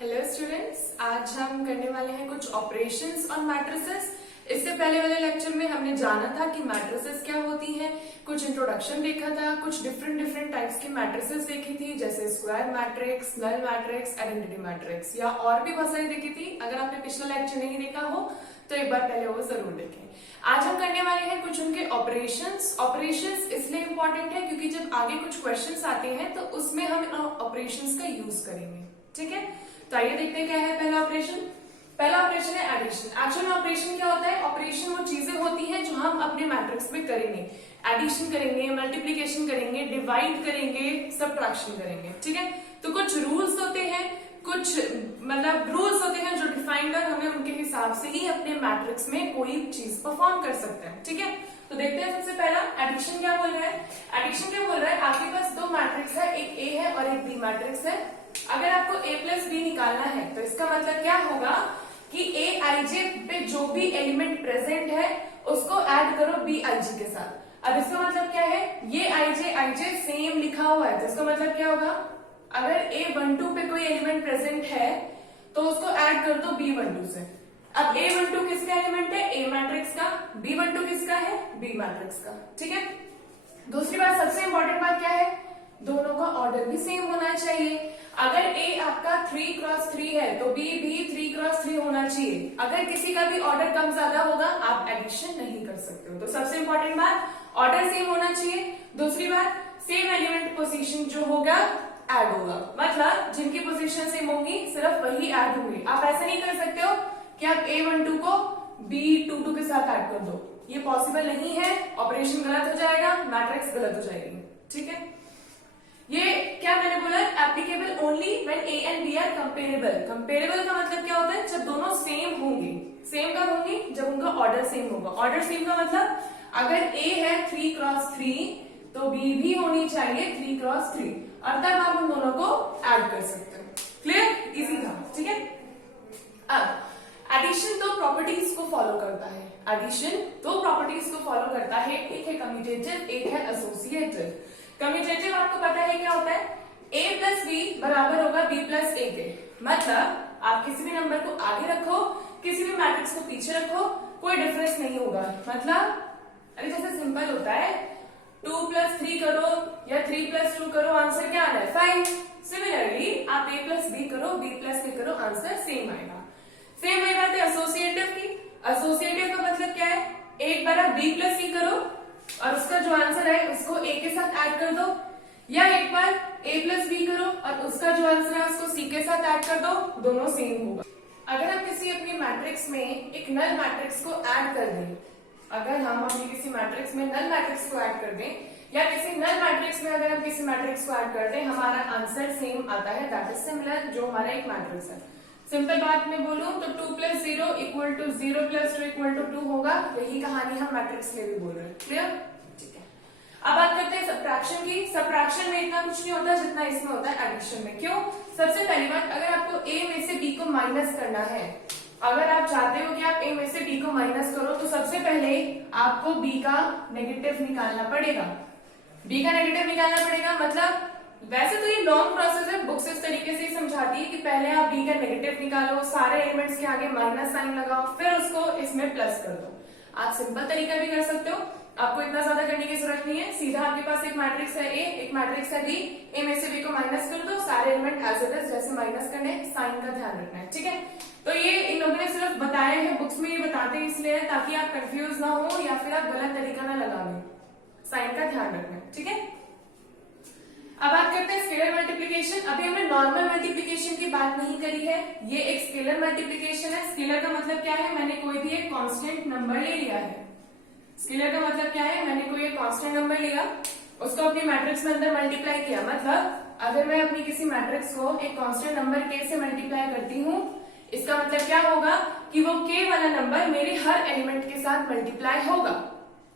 Hello students, आज हम करने वाले हैं कुछ ऑपरेशंस ऑन मैट्रिसेस। इससे पहले वाले लेक्चर में हमने जाना था कि मैट्रिसेस क्या होती हैं, कुछ इंट्रोडक्शन देखा था, कुछ डिफरेंट टाइप्स की मैट्रिसेस देखी थी, जैसे square matrix, null matrix, identity matrix, या और भी बहुत सारी देखी थी। अगर आपने पिछला लेक्चर नहीं देखा हो तो एक बार पहले वो जरूर देखें। आज हम करने वाले हैं कुछ उनके ऑपरेशंस। ऑपरेशंस इसलिए इंपॉर्टेंट है क्योंकि जब आगे कुछ क्वेश्चंस आते हैं तो उसमें हम ऑपरेशंस का यूज करेंगे। ठीक है, तो आइए देखते हैं क्या है पहला ऑपरेशन। पहला ऑपरेशन है एडिशन। एक्चुअल में ऑपरेशन क्या होता है? ऑपरेशन वो चीजें होती हैं जो हम अपने मैट्रिक्स में करेंगे। एडिशन करेंगे, मल्टीप्लीकेशन करेंगे, डिवाइड करेंगे, सब्ट्रैक्शन करेंगे। ठीक है, तो कुछ रूल्स होते हैं, कुछ रूल्स होते हैं जो डिफाइंड और हमें उनके हिसाब से ही अपने मैट्रिक्स में कोई चीज परफॉर्म कर सकते हैं। ठीक है, तो देखते हैं सबसे पहला एडिशन क्या बोल रहा है। एडिशन क्या बोल रहा है, आपके पास दो मैट्रिक्स है, एक ए है और एक बी मैट्रिक्स है। अगर आपको a प्लस बी निकालना है तो इसका मतलब क्या होगा कि a ij पे जो भी एलिमेंट प्रेजेंट है उसको ऐड करो b ij के साथ। अब इसका मतलब क्या है, ये ij सेम लिखा हुआ है तो इसका मतलब क्या होगा, अगर a12 पे कोई एलिमेंट प्रेजेंट है तो उसको ऐड कर दो b12 से। अब a12 किसका एलिमेंट है? a मैट्रिक्स का। b12 किसका है? b मैट्रिक्स का। ठीक है, दूसरी बात, सबसे इंपॉर्टेंट बात क्या है, दोनों का ऑर्डर भी सेम होना चाहिए। अगर A आपका 3x3 है तो B भी 3x3 होना चाहिए। अगर किसी का भी ऑर्डर कम ज्यादा होगा आप एडिशन नहीं कर सकते हो। तो सबसे इंपॉर्टेंट बात, ऑर्डर सेम होना चाहिए। दूसरी बात, सेम एलिमेंट पोजीशन जो होगा ऐड होगा, मतलब जिनकी पोजीशन सेम होगी सिर्फ वही ऐड होंगे। आप ऐसा नहीं कर सकते हो कि आप A12 को B22 के साथ ऐड कर दो, ये पॉसिबल नहीं है। ऑपरेशन गलत हो जाएगा, मैट्रिक्स गलत हो जाएगी। ठीक है, ये क्या मैंने बोला, applicable only when A and B are comparable. Comparable का मतलब क्या होता है, जब दोनों सेम होंगे। सेम कब होंगे? जब उनका ऑर्डर सेम होगा। ऑर्डर सेम का मतलब अगर ए है 3x3 तो बी भी होनी चाहिए 3x3 और तब आप उन दोनों को ऐड कर सकते हो। क्लियर? इजी था। ठीक है, अब एडिशन दो प्रॉपर्टीज को फॉलो करता है। एडिशन दो प्रॉपर्टीज को फॉलो करता है, एक है कम्यूटेटिव, एक है एसोसिएटिव। कम्यूटेटिव आपको पता है क्या होता है, a प्लस बी बराबर होगा b प्लस ए के। मतलब आप किसी भी नंबर को आगे रखो, किसी भी मैट्रिक्स को पीछे रखो, कोई डिफरेंस नहीं होगा। मतलब अरे जैसे सिंपल होता है 2 प्लस 3 करो या 3 प्लस 2 करो, आंसर क्या आ रहा है? 5। सिमिलरली आप a प्लस बी करो, b प्लस c करो, आंसर सेम आएगा। सेम वही बात है एसोसिएटिव की। एसोसिएटिव का मतलब क्या है, एक बार आप b प्लस सी करो और उसका जो आंसर है उसको a के साथ ऐड कर दो, या एक बार a प्लस बी करो और उसका जो आंसर है उसको c के साथ ऐड कर दो, दोनों सेम होगा। अगर आप किसी अपनी मैट्रिक्स में एक नल मैट्रिक्स को ऐड कर दें, अगर हम अपनी किसी मैट्रिक्स में नल मैट्रिक्स को ऐड कर दें, या किसी नल मैट्रिक्स में अगर हम किसी मैट्रिक्स को ऐड कर दें, हमारा आंसर सेम आता है, दैट इज सिमिलर, जो हमारा एक मैट्रिक्स है। सिंपल बात में बोलूं तो 2 plus 0 equal to 0 plus 2 equal to 2 होगा। यही कहानी हम मैट्रिक्स में भी बोल रहे हैं। क्लियर? ठीक है, अब बात करते हैं सब्ट्रैक्शन की। सब्ट्रैक्शन में इतना कुछ नहीं होता जितना इसमें होता है एडिशन में। क्यों? सबसे पहली बात, अगर आपको a में से b को माइनस करना है, अगर आप चाहते हो कि आप a में से b को माइनस करो तो सबसे पहले आपको b का नेगेटिव निकालना पड़ेगा। b का नेगेटिव निकालना पड़ेगा मतलब वैसे तो ये लॉन्ग प्रोसेस है, बुक्स इस तरीके से ही समझाती है कि पहले आप b का नेगेटिव निकालो, सारे एलिमेंट्स के आगे माइनस साइन लगाओ, फिर उसको इसमें प्लस कर दो। आप सिंपल तरीका भी कर सकते हो, आपको इतना ज्यादा करने की जरूरत नहीं है। सीधा आपके पास एक मैट्रिक्स है a, एक मैट्रिक्स है b, a में से b को माइनस कर दो, सारे एलिमेंट एज इट इज जैसे माइनस करने, साइन का ध्यान रखना है। ठीक है, तो ये इन लोगों ने सिर्फ बताया है, बुक्स में ये बताते हैं इसलिए ताकि आप कंफ्यूज ना हो या फिर आप गलत तरीका ना लगा लें। साइन का ध्यान रखना है। ठीक है, अब बात करते हैं स्केलर मल्टीप्लिकेशन। अभी हमने नॉर्मल मल्टीप्लिकेशन की बात नहीं करी है, ये एक स्केलर मल्टीप्लिकेशन है। स्केलर का मतलब क्या है, मैंने कोई भी एक कांस्टेंट नंबर ले लिया है। स्केलर का मतलब क्या है, मैंने कोई एक कांस्टेंट नंबर लिया, उसको अपनी मैट्रिक्स में अंदर मल्टीप्लाई किया। मतलब अगर मैं अपनी किसी मैट्रिक्स को एक कांस्टेंट नंबर k से मल्टीप्लाई करती हूँ, इसका मतलब क्या होगा कि वो k वाला नंबर मेरे हर एलिमेंट के साथ मल्टीप्लाई होगा,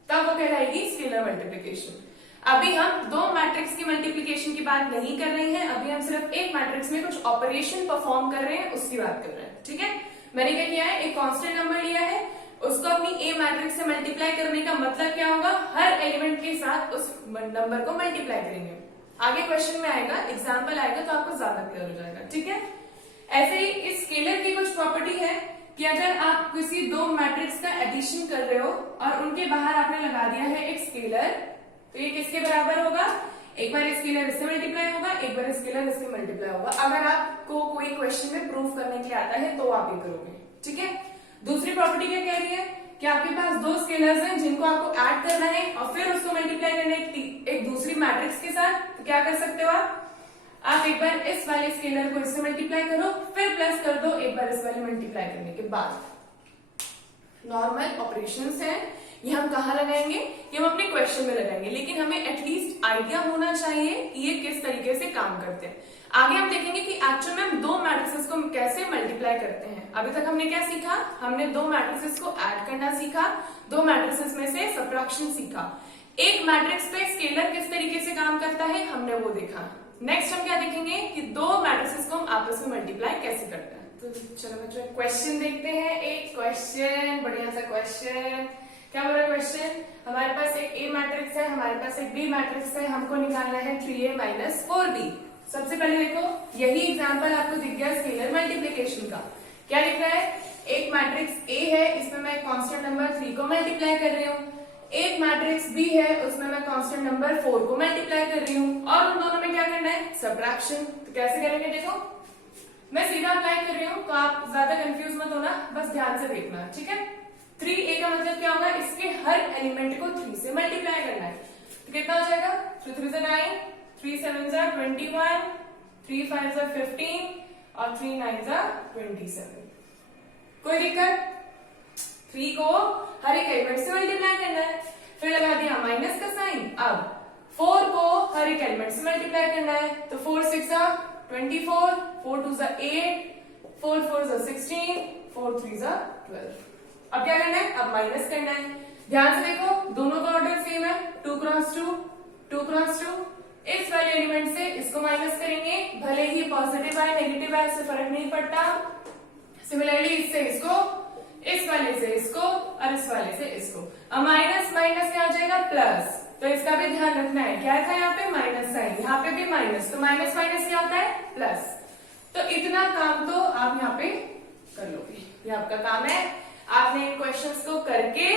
तब वो कहलाएगी स्केलर मल्टीप्लिकेशन। अभी हम दो मैट्रिक्स की मल्टीप्लिकेशन की बात नहीं कर रहे हैं, अभी हम सिर्फ एक मैट्रिक्स में कुछ ऑपरेशन परफॉर्म कर रहे हैं, उसकी बात कर रहे हैं। ठीक है, मैंने क्या किया है, एक कांस्टेंट नंबर लिया है, उसको अपनी ए मैट्रिक्स से मल्टीप्लाई करने का मतलब क्या होगा, हर एलिमेंट के साथ उस नंबर को मल्टीप्लाई करेंगे। आगे क्वेश्चन में आएगा, एग्जाम्पल आएगा तो आपको ज्यादा क्लियर हो जाएगा। ठीक है, ऐसे ही इस स्केलर की कुछ प्रॉपर्टी है कि अगर आप किसी दो मैट्रिक्स का एडिशन कर रहे हो और उनके बाहर आपने लगा दिया है एक स्केलर, तो ये किसके बराबर होगा, एक बार स्केलर इससे मल्टीप्लाई होगा, एक बार स्केलर इससे मल्टीप्लाई होगा। अगर आपको कोई क्वेश्चन में प्रूफ करने के लिए आता है तो आप ये करोगे, ठीक है। दूसरी प्रॉपर्टी क्या कह रही है कि आपके पास दो स्केलर्स हैं जिनको आपको ऐड करना है और फिर उसको मल्टीप्लाई करना है एक दूसरी मैट्रिक्स के साथ, तो क्या कर सकते हो आप एक बार इस वाले स्केलर को इससे मल्टीप्लाई करो, फिर प्लस कर दो एक बार इस वाले मल्टीप्लाई करने के बाद। नॉर्मल ऑपरेशंस हैं, ये हम कहाँ लगाएंगे, ये हम अपने क्वेश्चन में लगाएंगे, लेकिन हमें एटलीस्ट आइडिया होना चाहिए कि ये किस तरीके से काम करते हैं। आगे हम देखेंगे कि एक्चुअल में हम दो मैट्रिसेस को कैसे मल्टीप्लाई करते हैं। अभी तक हमने क्या सीखा, हमने दो मैट्रिसेस को ऐड करना सीखा, दो मैट्रिसेस में से सबट्रैक्शन सीखा, एक मैट्रिक्स पे स्केलर किस तरीके से काम करता है हमने वो देखा। नेक्स्ट हम क्या देखेंगे कि दो मैट्रिसेस को हम आपस में मल्टीप्लाई कैसे करते हैं। तो चलो बच्चों क्वेश्चन देखते हैं। एक क्वेश्चन, बढ़िया सा क्वेश्चन, क्या बोल रहा है क्वेश्चन, हमारे पास एक ए मैट्रिक्स है, हमारे पास एक बी मैट्रिक्स है, हमको निकालना है 3a माइनस 4b। सबसे पहले देखो यही एग्जांपल आपको दिख गया स्केलर मल्टीप्लिकेशन का। क्या दिख रहा है, एक मैट्रिक्स ए है, इसमें मैं कांस्टेंट नंबर 3 को मल्टीप्लाई कर रही हूँ, एक मैट्रिक्स बी है, उसमें मैं कांस्टेंट नंबर 4 को मल्टीप्लाई कर रही हूँ, और उन दोनों में क्या करना है, सबट्रैक्शन। तो कैसे करेंगे, देखो मैं सीधा अप्लाई कर रही हूँ, तो आप ज्यादा कंफ्यूज मत होना, बस ध्यान से देखना, ठीक है। 3a का मतलब क्या होगा, इसके हर एलिमेंट को 3 से मल्टीप्लाई करना है, तो कितना हो जाएगा, 3 3 9, 3 7 21, 3 5 15 और 3 9 27। कोई दिक्कत, 3 को हर एक एलिमेंट से मल्टीप्लाई करना है, फिर लगा दिया माइनस का साइन। अब 4 को हर एक एलिमेंट से मल्टीप्लाई करना है, तो 4 6 24, 4 2 8, 4 4 16, 4 3 12। अब क्या करना है, अब माइनस करना है। ध्यान से देखो दोनों का ऑर्डर सेम है, 2 क्रॉस 2, 2 क्रॉस 2। इस वाले एलिमेंट से इसको माइनस करेंगे, भले ही पॉजिटिव आए नेगेटिव आए, इससे फर्क नहीं पड़ता। सिमिलरली इससे इसको, इस वाले से इसको और इस वाले से इसको। अब माइनस माइनस में आ जाएगा प्लस, तो इसका भी ध्यान रखना है, क्या था यहाँ पे माइनस साइन, यहाँ पे भी माइनस, तो माइनस माइनस क्या होता है प्लस। तो इतना काम तो आप यहाँ पे कर लोगे, ये आपका काम है। आपने इन क्वेश्चंस को करके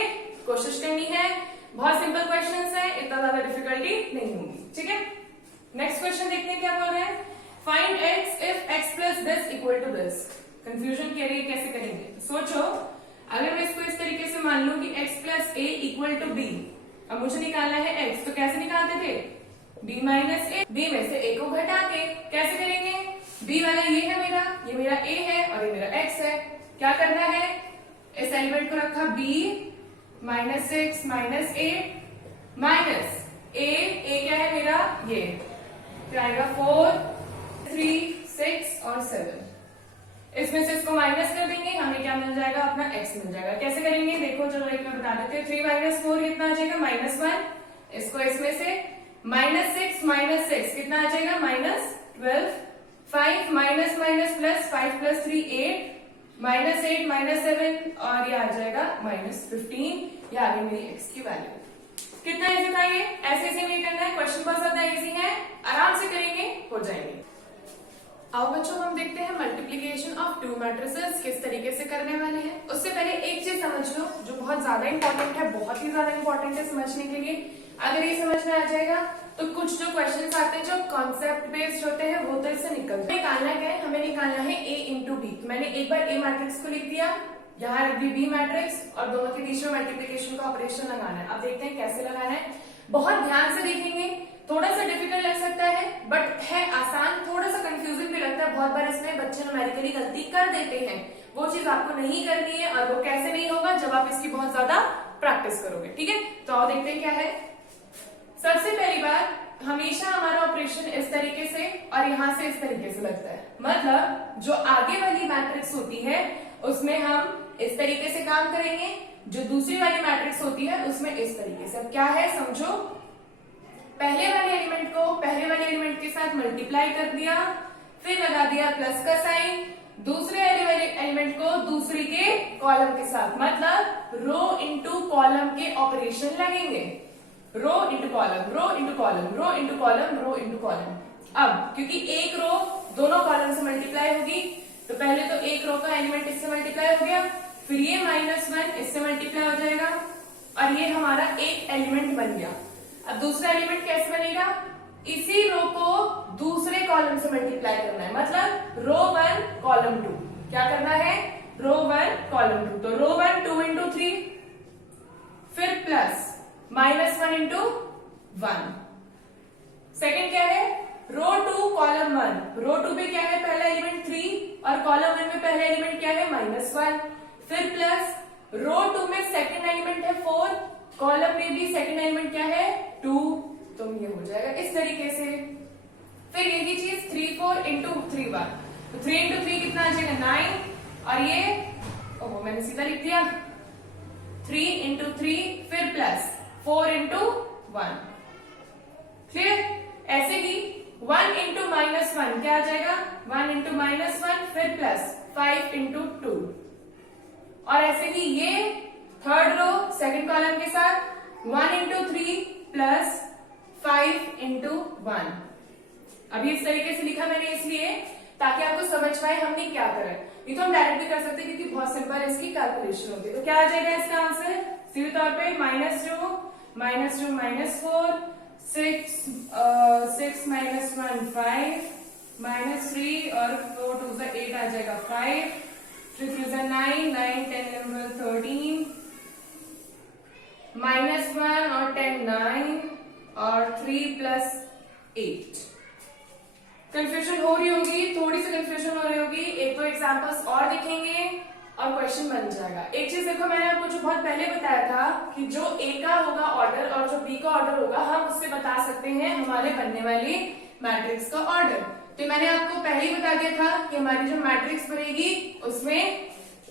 कोशिश करनी है, बहुत सिंपल क्वेश्चंस हैं, इतना ज्यादा डिफिकल्टी नहीं होगी, ठीक है। नेक्स्ट क्वेश्चन देखते हैं क्या बोल रहे हैं, find x if x plus this equal to this। Confusion कह रही है कैसे करेंगे, सोचो अगर मैं इसको इस तरीके से मान लूं कि x plus a equal to b, अब मुझे निकालना है x, तो कैसे निकालते थे, b माइनस a, b में से a को घटा के कैसे करेंगे, b वाला ये है मेरा, ये मेरा a है और ये मेरा x है। क्या करना है, इस एलिमेंट को रखा b minus 6 minus 8 minus a क्या है मेरा ये, क्या आएगा 4 3 6 और 7, इसमें से इसको माइनस कर देंगे, हमें क्या मिल जाएगा, अपना x मिल जाएगा। कैसे करेंगे देखो, चलो एक बार बता देते हैं, 3 माइनस 4 कितना आ जाएगा -1, इसको इसमें से -6 माइनस 6 कितना आ जाएगा -12, 5 माइनस माइनस प्लस 5 प्लस 3 8, -8 -7 और ये आ जाएगा -15, ये आ गई मेरी x की वैल्यू। कितना इजी था ये, ऐसे ऐसे नहीं करना है, क्वेश्चन बहुत ज्यादा इजी है, आराम से करेंगे हो जाएंगे। आओ बच्चों हम देखते हैं मल्टीप्लिकेशन ऑफ टू मैट्रिसेस किस तरीके से करने वाले हैं। उससे पहले एक चीज समझ लो जो बहुत ज्यादा इंपॉर्टेंट है, बहुत ही ज्यादा इंपॉर्टेंट है समझने के लिए। अगर ये समझ में आ जाएगा तो कुछ जो क्वेश्चंस आते हैं जो कॉन्सेप्ट बेस्ड होते हैं वो तो इससे निकलते हैं। निकालना क्या है, हमें निकालना है a इंटू बी। मैंने एक बार a मैट्रिक्स को लिख दिया, यहाँ रख दी b मैट्रिक्स और दोनों के बीच में मल्टीप्लिकेशन का ऑपरेशन लगाना है। अब देखते हैं कैसे लगाना है, बहुत ध्यान से देखेंगे, थोड़ा सा डिफिकल्ट लग सकता है बट है आसान, थोड़ा सा कंफ्यूजिंग भी लगता है। बहुत बार इसमें बच्चे न्यूमेरिकली गलती कर देते हैं, वो चीज आपको नहीं करनी है। और वो कैसे नहीं होगा, जब आप इसकी बहुत ज्यादा प्रैक्टिस करोगे, ठीक है। तो आओ देखते हैं क्या है। सबसे पहली बार हमेशा हमारा ऑपरेशन इस तरीके से और यहाँ से इस तरीके से लगता है, मतलब जो आगे वाली मैट्रिक्स होती है उसमें हम इस तरीके से काम करेंगे, जो दूसरी वाली मैट्रिक्स होती है उसमें इस तरीके से। अब क्या है समझो, पहले वाले एलिमेंट को पहले वाले एलिमेंट के साथ मल्टीप्लाई कर दिया, फिर लगा दिया प्लस का साइन, दूसरे वाले एलिमेंट को दूसरी के कॉलम के साथ, मतलब रो इंटू कॉलम के ऑपरेशन लगेंगे, rho into column, rho into column, rho into column, rho into column. अब क्योंकि एक रो दोनों कॉलम से मल्टीप्लाई होगी, तो पहले तो एक रो का एलिमेंट इससे मल्टीप्लाई हो गया, फिर ये -1 इससे मल्टीप्लाई हो जाएगा और ये हमारा एक एलिमेंट बन गया। अब दूसरा एलिमेंट कैसे बनेगा, इसी रो को दूसरे कॉलम से मल्टीप्लाई करना है, मतलब रो 1 कॉलम 2। क्या करना है, रो 1 कॉलम 2। तो रो 1 2 इंटू 3, फिर प्लस -1 इंटू 1। सेकेंड क्या है, रो 2 कॉलम 1। रो 2 में क्या है, पहला एलिमेंट 3 और कॉलम 1 में पहला एलिमेंट क्या है, -1। फिर प्लस रो 2 में सेकेंड एलिमेंट है 4, कॉलम में भी सेकेंड एलिमेंट क्या है 2। तो ये हो जाएगा इस तरीके से। फिर यही चीज 3 4 इंटू 3 1, तो 3 इंटू 3 कितना आ जाएगा 9, और ये ओहो मैंने सीधा लिख दिया 3 इंटू 3, फिर प्लस 4 इंटू 1। क्लियर। ऐसे ही 1 इंटू -1 क्या आ जाएगा, 1 इंटू -1 फिर प्लस 5 इंटू 2, और ऐसे ही ये थर्ड रो सेकंड कॉलम के साथ 1 इंटू 3 प्लस 5 इंटू 1। अभी इस तरीके से लिखा मैंने इसलिए ताकि आपको समझ पाए हमने क्या करा है। ये तो हम डायरेक्ट भी कर सकते हैं क्योंकि बहुत सिंपल है इसकी कैलकुलेशन होती है। तो क्या आ जाएगा इसका आंसर, सीधे तौर पे -2 -4 6 -1 5 -3 और 4 2 8 आ जाएगा 5, 3 3 9 9 10 11 13, -1 और 10 9 और 3 प्लस 8। कंफ्यूजन हो रही होगी, थोड़ी सी कंफ्यूजन हो रही होगी। एक दो एग्जांपल्स और देखेंगे और क्वेश्चन बन जाएगा। एक चीज देखो, मैंने आपको जो बहुत पहले बताया था कि जो ए का होगा ऑर्डर और जो बी का ऑर्डर होगा, हम उससे बता सकते हैं हमारे बनने वाली मैट्रिक्स का ऑर्डर। तो मैंने आपको पहले ही बता दिया था कि हमारी जो मैट्रिक्स बनेगी उसमें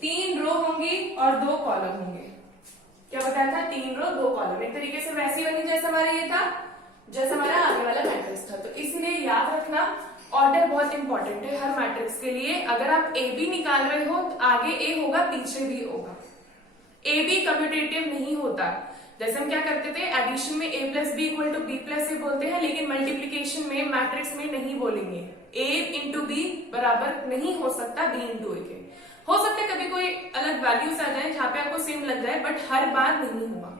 3 रो होंगी और 2 कॉलम होंगे। क्या बताया था, 3 रो 2 कॉलम। एक तरीके से वैसी बनी जैसा हमारा ये था, जैसा हमारा आगे वाला मैट्रिक्स था। तो इसलिए याद रखना ऑर्डर बहुत इंपॉर्टेंट है हर मैट्रिक्स के लिए। अगर आप ए बी निकाल रहे हो तो आगे ए होगा पीछे बी होगा। ए बी कम्यूटेटिव नहीं होता। जैसे हम क्या करते थे, एडिशन में a plus B equal to B plus A बोलते हैं, लेकिन मल्टीप्लीकेशन में मैट्रिक्स में नहीं बोलेंगे। a इंटू बी बराबर नहीं हो सकता b इंटू ए के। हो सकता है कभी कोई अलग वैल्यूज आ जाए जहां पे आपको सेम लग जाए, बट हर बार नहीं होगा।